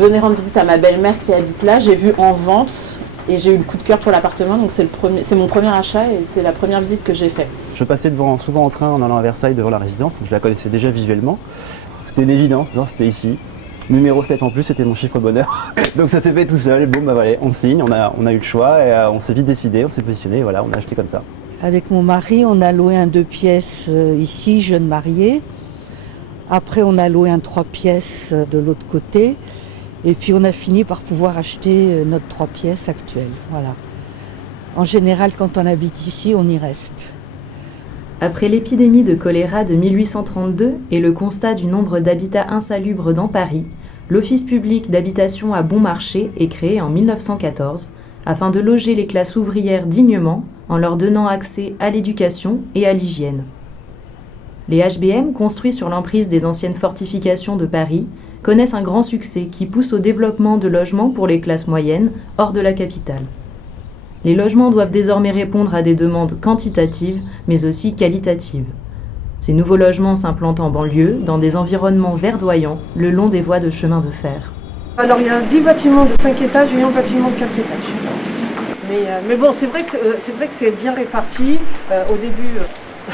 venais rendre visite à ma belle-mère qui habite là, j'ai vu en vente et j'ai eu le coup de cœur pour l'appartement, donc c'est mon premier achat et c'est la première visite que j'ai faite. Je passais souvent en train en allant à Versailles devant la résidence, donc je la connaissais déjà visuellement. C'était une évidence, c'était ici. Numéro 7 en plus, c'était mon chiffre bonheur. Donc ça s'est fait tout seul, bon bah voilà, on signe, on a eu le choix et on s'est vite décidé, on s'est positionné, voilà, on a acheté comme ça. Avec mon mari, on a loué un 2 pièces ici, jeune marié. Après, on a loué un 3 pièces de l'autre côté. Et puis, on a fini par pouvoir acheter notre 3 pièces actuelle. Voilà. En général, quand on habite ici, on y reste. Après l'épidémie de choléra de 1832 et le constat du nombre d'habitats insalubres dans Paris, l'Office public d'habitation à Bon Marché est créé en 1914 afin de loger les classes ouvrières dignement en leur donnant accès à l'éducation et à l'hygiène. Les HBM, construits sur l'emprise des anciennes fortifications de Paris, connaissent un grand succès qui pousse au développement de logements pour les classes moyennes hors de la capitale. Les logements doivent désormais répondre à des demandes quantitatives, mais aussi qualitatives. Ces nouveaux logements s'implantent en banlieue, dans des environnements verdoyants, le long des voies de chemin de fer. Alors il y a 10 bâtiments de 5 étages et un bâtiment de 4 étages. Mais bon, c'est vrai que c'est bien réparti. Au début,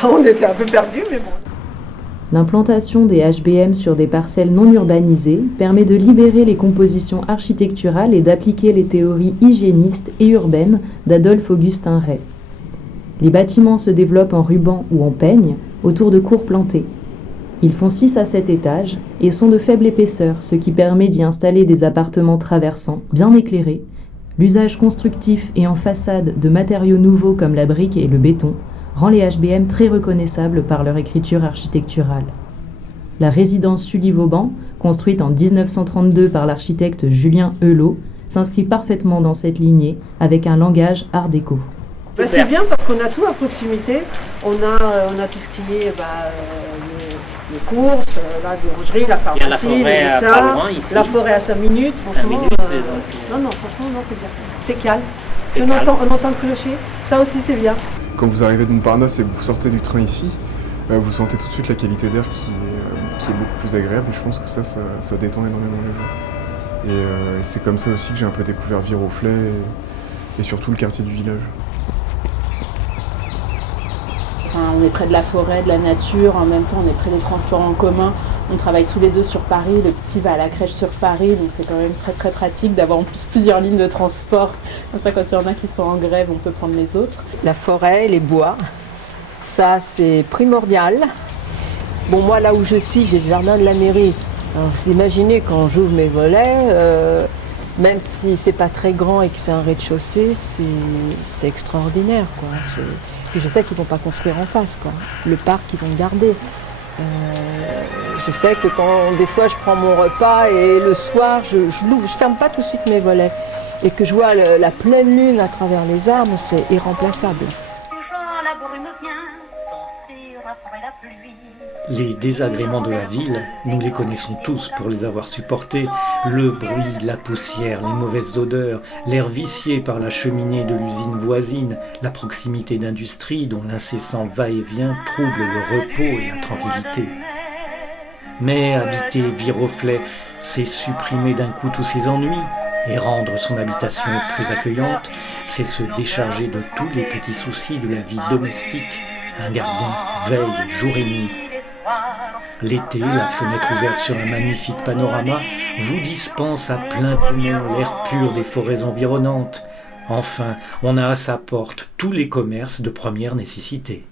on était un peu perdus, mais bon. L'implantation des HBM sur des parcelles non urbanisées permet de libérer les compositions architecturales et d'appliquer les théories hygiénistes et urbaines d'Adolphe-Augustin Rey. Les bâtiments se développent en ruban ou en peigne, autour de cours plantés. Ils font 6 à 7 étages et sont de faible épaisseur, ce qui permet d'y installer des appartements traversants, bien éclairés. L'usage constructif et en façade de matériaux nouveaux comme la brique et le béton rend les HBM très reconnaissables par leur écriture architecturale. La résidence Sully-Vauban, construite en 1932 par l'architecte Julien Helot, s'inscrit parfaitement dans cette lignée avec un langage art déco. C'est bien parce qu'on a tout à proximité. On a tout ce qui est les courses, la boulangerie, la pharmacie, les médecins, la forêt à 5 minutes. 5 minutes, non, franchement, non, c'est bien. C'est calme. On entend le clocher, ça aussi c'est bien. Quand vous arrivez de Montparnasse et que vous sortez du train ici, vous sentez tout de suite la qualité d'air qui est beaucoup plus agréable et je pense que ça détend énormément les gens. Et c'est comme ça aussi que j'ai un peu découvert Viroflay et surtout le quartier du village. On est près de la forêt, de la nature, en même temps on est près des transports en commun. On travaille tous les deux sur Paris, le petit va à la crèche sur Paris, donc c'est quand même très très pratique d'avoir en plus plusieurs lignes de transport. Comme ça, quand il y en a qui sont en grève, on peut prendre les autres. La forêt, les bois, ça c'est primordial. Bon, moi là où je suis, j'ai le jardin de la mairie. Alors vous imaginez quand j'ouvre mes volets, même si c'est pas très grand et que c'est un rez-de-chaussée, c'est extraordinaire, quoi. Puis je sais qu'ils vont pas construire en face, quoi. Le parc, ils vont le garder. Je sais que quand des fois je prends mon repas et le soir je ferme pas tout de suite mes volets et que je vois la pleine lune à travers les arbres, c'est irremplaçable. Les désagréments de la ville, nous les connaissons tous pour les avoir supportés. Le bruit, la poussière, les mauvaises odeurs, l'air vicié par la cheminée de l'usine voisine, la proximité d'industries dont l'incessant va-et-vient trouble le repos et la tranquillité. Mais habiter Viroflay, c'est supprimer d'un coup tous ses ennuis et rendre son habitation plus accueillante, c'est se décharger de tous les petits soucis de la vie domestique. Un gardien veille jour et nuit. L'été, la fenêtre ouverte sur un magnifique panorama vous dispense à plein poumon l'air pur des forêts environnantes. Enfin, on a à sa porte tous les commerces de première nécessité.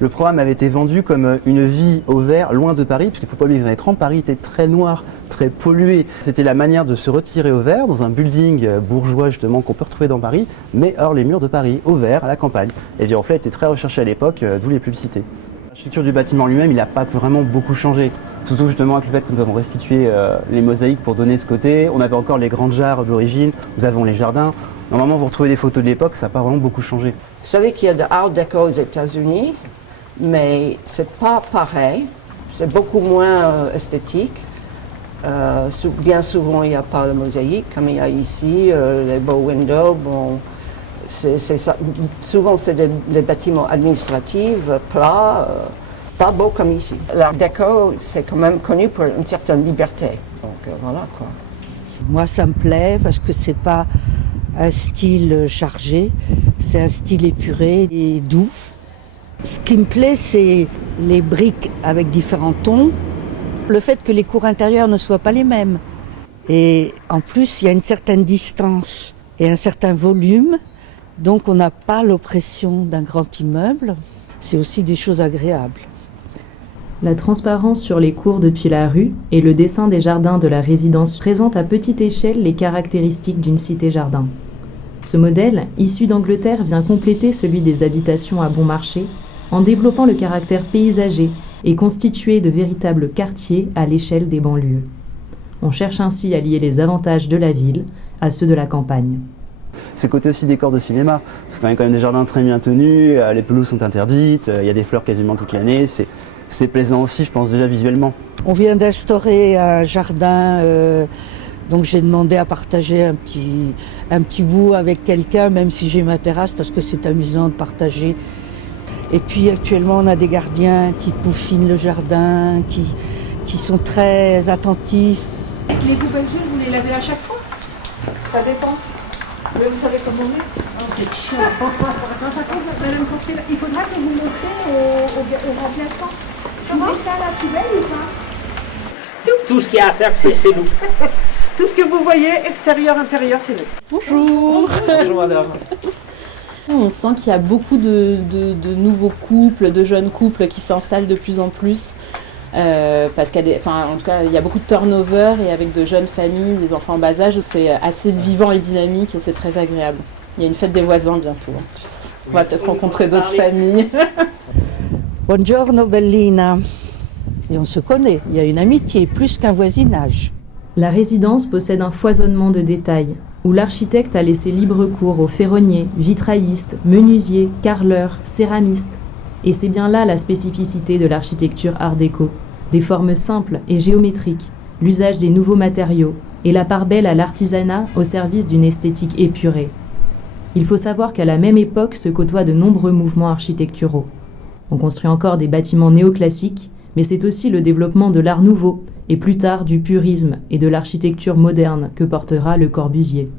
Le programme avait été vendu comme une vie au vert, loin de Paris, parce qu'il ne faut pas oublier que dans les années 30, Paris était très noir, très pollué. C'était la manière de se retirer au vert, dans un building bourgeois justement qu'on peut retrouver dans Paris, mais hors les murs de Paris, au vert, à la campagne. Et Viroflay était très recherché à l'époque, d'où les publicités. L'architecture du bâtiment lui-même, il n'a pas vraiment beaucoup changé. Surtout justement avec le fait que nous avons restitué les mosaïques pour donner ce côté. On avait encore les grandes jarres d'origine, nous avons les jardins. Normalement, vous retrouvez des photos de l'époque, ça n'a pas vraiment beaucoup changé. Vous savez qu'il y a de Art Deco aux États-Unis, mais c'est pas pareil. C'est beaucoup moins esthétique. Bien souvent, il n'y a pas de mosaïque, comme il y a ici, les beaux windows. Bon, c'est ça. Souvent, c'est des bâtiments administratifs, plats, pas beaux comme ici. L'Art Deco, c'est quand même connu pour une certaine liberté. Donc voilà quoi. Moi, ça me plaît parce que c'est pas un style chargé, c'est un style épuré et doux. Ce qui me plaît, c'est les briques avec différents tons, le fait que les cours intérieures ne soient pas les mêmes. Et en plus, il y a une certaine distance et un certain volume, donc on n'a pas l'oppression d'un grand immeuble. C'est aussi des choses agréables. La transparence sur les cours depuis la rue et le dessin des jardins de la résidence présentent à petite échelle les caractéristiques d'une cité-jardin. Ce modèle, issu d'Angleterre, vient compléter celui des habitations à bon marché en développant le caractère paysager et constitué de véritables quartiers à l'échelle des banlieues. On cherche ainsi à lier les avantages de la ville à ceux de la campagne. C'est côté aussi décor de cinéma. C'est quand même des jardins très bien tenus, les pelouses sont interdites, il y a des fleurs quasiment toute l'année. C'est plaisant aussi, je pense, déjà visuellement. On vient d'instaurer un jardin, donc j'ai demandé à partager un petit bout avec quelqu'un, même si j'ai ma terrasse, parce que c'est amusant de partager. Et puis actuellement, on a des gardiens qui peaufinent le jardin, qui sont très attentifs. Les poubelles jaunes, vous les lavez à chaque fois? Ça dépend. Mais vous savez comment on est? C'est chiant. Madame Conseil, il faudra que vous montrez aux remplaçants. Vous mettez à la poubelle ou pas? Tout ce qu'il y a à faire, c'est nous. Tout ce que vous voyez, extérieur, intérieur, c'est nous. Bonjour. Bonjour madame. On sent qu'il y a beaucoup de nouveaux couples, de jeunes couples qui s'installent de plus en plus. Parce qu'il y a en tout cas, il y a beaucoup de turnover et avec de jeunes familles, des enfants en bas âge, c'est assez vivant et dynamique et c'est très agréable. Il y a une fête des voisins bientôt en plus. On va peut-être rencontrer d'autres familles. Buongiorno Bellina. Et on se connaît, il y a une amitié plus qu'un voisinage. La résidence possède un foisonnement de détails, où l'architecte a laissé libre cours aux ferronniers, vitraillistes, menuisiers, carreleurs, céramistes. Et c'est bien là la spécificité de l'architecture art déco, des formes simples et géométriques, l'usage des nouveaux matériaux et la part belle à l'artisanat au service d'une esthétique épurée. Il faut savoir qu'à la même époque se côtoient de nombreux mouvements architecturaux. On construit encore des bâtiments néoclassiques, mais c'est aussi le développement de l'art nouveau, et plus tard du purisme et de l'architecture moderne que portera Le Corbusier.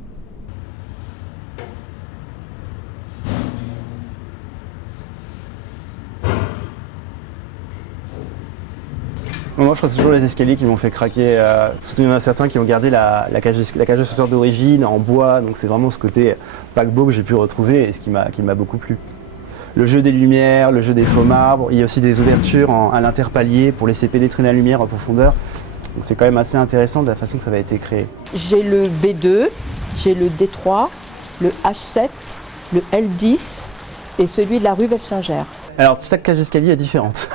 Moi, je crois que c'est toujours les escaliers qui m'ont fait craquer. Surtout, il y en a certains qui ont gardé la cage d'ascenseur d'origine en bois. Donc, c'est vraiment ce côté paquebot que j'ai pu retrouver et ce qui m'a beaucoup plu. Le jeu des lumières, le jeu des faux marbres. Il y a aussi des ouvertures à l'interpalier pour laisser pénétrer la lumière en profondeur. Donc, c'est quand même assez intéressant de la façon que ça va été créé. J'ai le B2, j'ai le D3, le H7, le L10 et celui de la rue Belchinger. Alors, chaque cage d'escalier est différente.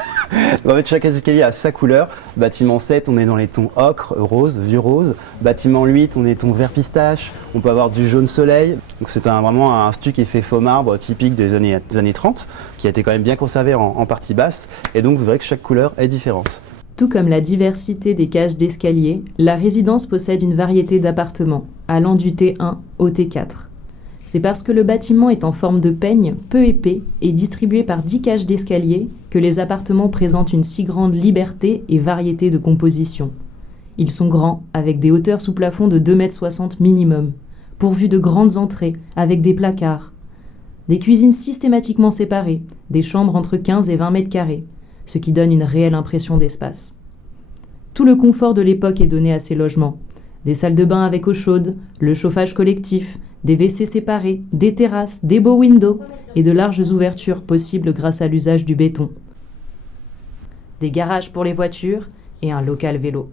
En fait, chaque cage d'escalier a sa couleur. Bâtiment 7, on est dans les tons ocre, rose, vieux rose. Bâtiment 8, on est ton vert pistache. On peut avoir du jaune soleil. Donc, c'est vraiment un stuc effet faux marbre typique des années 30, qui a été quand même bien conservé en partie basse. Et donc, vous verrez que chaque couleur est différente. Tout comme la diversité des cages d'escalier, la résidence possède une variété d'appartements, allant du T1 au T4. C'est parce que le bâtiment est en forme de peigne, peu épais, et distribué par 10 cages d'escalier, que les appartements présentent une si grande liberté et variété de composition. Ils sont grands, avec des hauteurs sous plafond de 2,60 m minimum, pourvus de grandes entrées, avec des placards. Des cuisines systématiquement séparées, des chambres entre 15 et 20 mètres carrés, ce qui donne une réelle impression d'espace. Tout le confort de l'époque est donné à ces logements. Des salles de bain avec eau chaude, le chauffage collectif, des WC séparés, des terrasses, des beaux windows et de larges ouvertures possibles grâce à l'usage du béton. Des garages pour les voitures et un local vélo.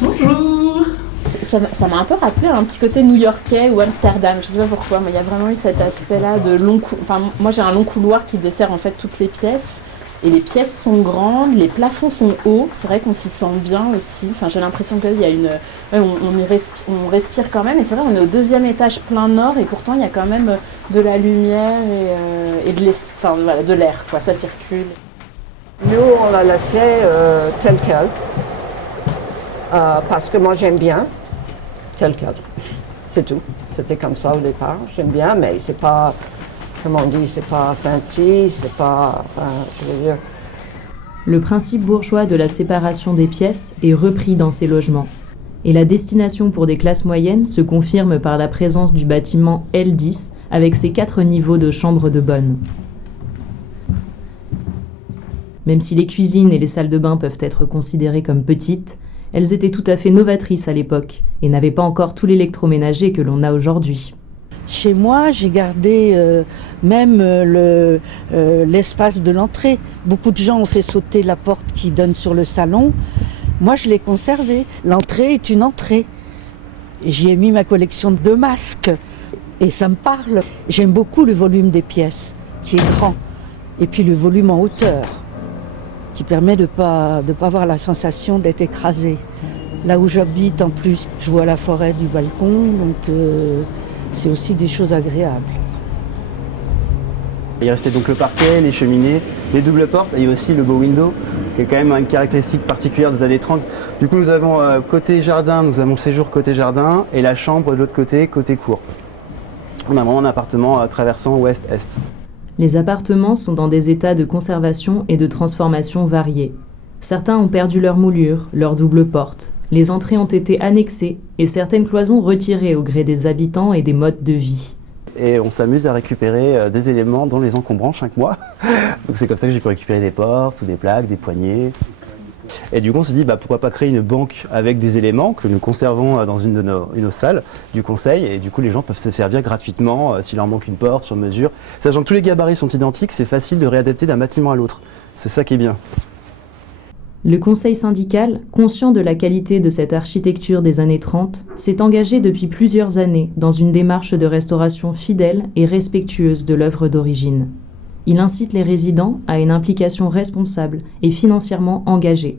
Bonjour. Ça m'a un peu rappelé un petit côté new-yorkais ou Amsterdam, je sais pas pourquoi, mais il y a vraiment eu cet aspect-là de long moi j'ai un long couloir qui dessert en fait toutes les pièces. Et les pièces sont grandes, les plafonds sont hauts, c'est vrai qu'on s'y sent bien aussi. Enfin, j'ai l'impression qu'il y a on respire quand même. Et c'est vrai, on est au 2e étage plein nord et pourtant il y a quand même de la lumière et de l'air, quoi. Ça circule. Nous, on l'a laissé tel quel, parce que moi j'aime bien tel quel. C'est tout. C'était comme ça au départ. J'aime bien, mais c'est pas... Comme on dit, c'est pas fancy, c'est pas... Enfin, je veux dire... Le principe bourgeois de la séparation des pièces est repris dans ces logements. Et la destination pour des classes moyennes se confirme par la présence du bâtiment L10 avec ses 4 niveaux de chambres de bonne. Même si les cuisines et les salles de bain peuvent être considérées comme petites, elles étaient tout à fait novatrices à l'époque et n'avaient pas encore tout l'électroménager que l'on a aujourd'hui. Chez moi, j'ai gardé l'espace de l'entrée. Beaucoup de gens ont fait sauter la porte qui donne sur le salon. Moi, je l'ai conservé. L'entrée est une entrée. Et j'y ai mis ma collection de masques. Et ça me parle. J'aime beaucoup le volume des pièces, qui est grand. Et puis le volume en hauteur, qui permet de pas avoir la sensation d'être écrasé. Là où j'habite, en plus, je vois la forêt du balcon, donc c'est aussi des choses agréables. Il restait donc le parquet, les cheminées, les doubles portes et aussi le bow window, qui est quand même une caractéristique particulière des années 30. Du coup, nous avons côté jardin, nous avons le séjour côté jardin et la chambre de l'autre côté cour. On a vraiment un appartement traversant ouest-est. Les appartements sont dans des états de conservation et de transformation variés. Certains ont perdu leur moulure, leur double porte. Les entrées ont été annexées et certaines cloisons retirées au gré des habitants et des modes de vie. Et on s'amuse à récupérer des éléments dans les encombrants chaque mois. Donc c'est comme ça que j'ai pu récupérer des portes ou des plaques, des poignées. Et du coup on s'est dit pourquoi pas créer une banque avec des éléments que nous conservons dans une de nos salles du conseil, et du coup les gens peuvent se servir gratuitement s'il leur manque une porte sur mesure. Sachant que tous les gabarits sont identiques, c'est facile de réadapter d'un bâtiment à l'autre. C'est ça qui est bien. Le conseil syndical, conscient de la qualité de cette architecture des années 30, s'est engagé depuis plusieurs années dans une démarche de restauration fidèle et respectueuse de l'œuvre d'origine. Il incite les résidents à une implication responsable et financièrement engagée.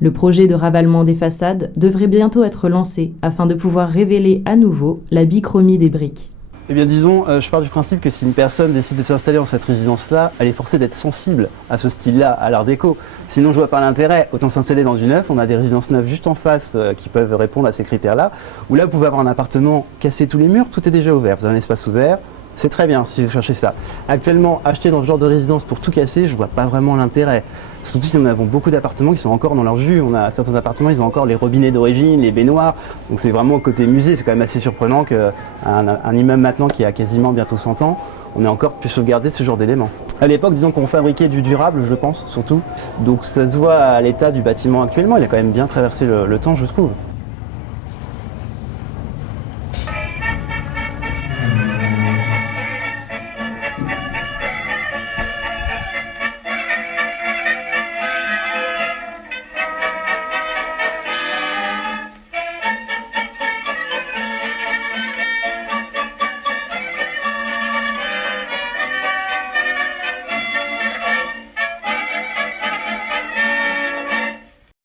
Le projet de ravalement des façades devrait bientôt être lancé afin de pouvoir révéler à nouveau la bichromie des briques. Eh bien disons, je pars du principe que si une personne décide de s'installer dans cette résidence-là, elle est forcée d'être sensible à ce style-là, à l'art déco. Sinon je vois pas l'intérêt, autant s'installer dans du neuf. On a des résidences neuves juste en face qui peuvent répondre à ces critères-là. Où là vous pouvez avoir un appartement, casser tous les murs, tout est déjà ouvert. Vous avez un espace ouvert, c'est très bien si vous cherchez ça. Actuellement, acheter dans ce genre de résidence pour tout casser, je vois pas vraiment l'intérêt. Surtout si nous avons beaucoup d'appartements qui sont encore dans leur jus. On a certains appartements, ils ont encore les robinets d'origine, les baignoires. Donc c'est vraiment côté musée, c'est quand même assez surprenant qu'un immeuble maintenant qui a quasiment bientôt 100 ans, on ait encore pu sauvegarder ce genre d'éléments. À l'époque, disons qu'on fabriquait du durable, je pense, surtout. Donc ça se voit à l'état du bâtiment actuellement, il a quand même bien traversé le temps, je trouve.